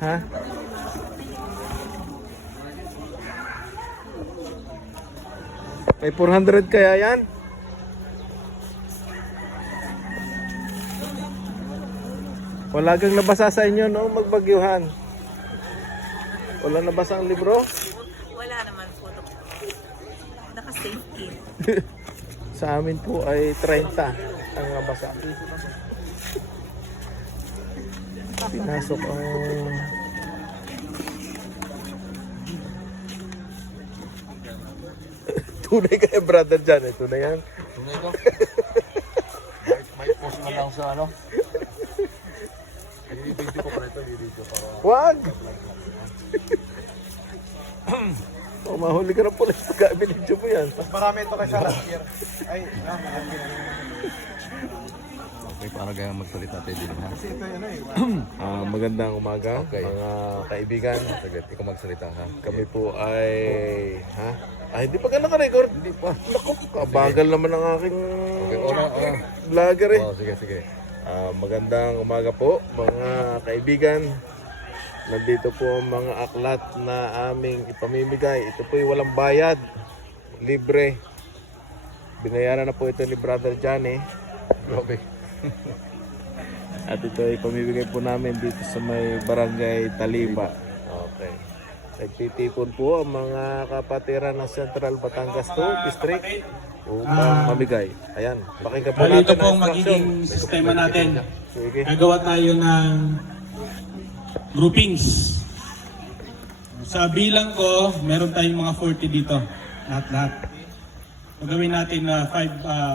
Ha? May 400 kaya yan? Wala kang nabasa sa inyo no magbagyuhan? Wala nabasa ang libro? Wala naman po. Naka-safe kit. Sa amin po ay 30 ang nabasa. Pinasok ang tunay kaya brother dyan eh. Tunay yan. Tunay ko. May post man lang sa ano. I-video ko pa ito. I-video para... Wag! Oh, mahuli ka ng pulis pagka binidyo mo yan. Mas marami ito kaysa last year. Ay, Okay, paano kaya magsalita tayo din ha? kasi ito yun eh. Magandang umaga, Okay. mga kaibigan. Saglit, ikaw magsalita ha? Kami po ay... Ha? Ay, hindi pa ka naka-record? Hindi pa. Naku, kabagal naman ang aking vlogger eh. Oh, sige, sige. Magandang umaga po, mga kaibigan. Nandito po ang mga aklat na aming ipamimigay. Ito po ay walang bayad. Libre. Binayaran na po ito ni Brother Johnny. Grabe. At ito ay pamimigay po namin dito sa may barangay Taliba. Okay. Nagtitipon po ang mga kapatiran ng Central Batangas 2 District upang mamigay. Ayan, pakinggan po Bali, natin ito ang po ang instruction. magiging sistema natin. Sige. Gagawa tayo ng groupings. Sa bilang ko, meron tayong mga 40 dito. Lahat-lahat. Gagawin natin na 5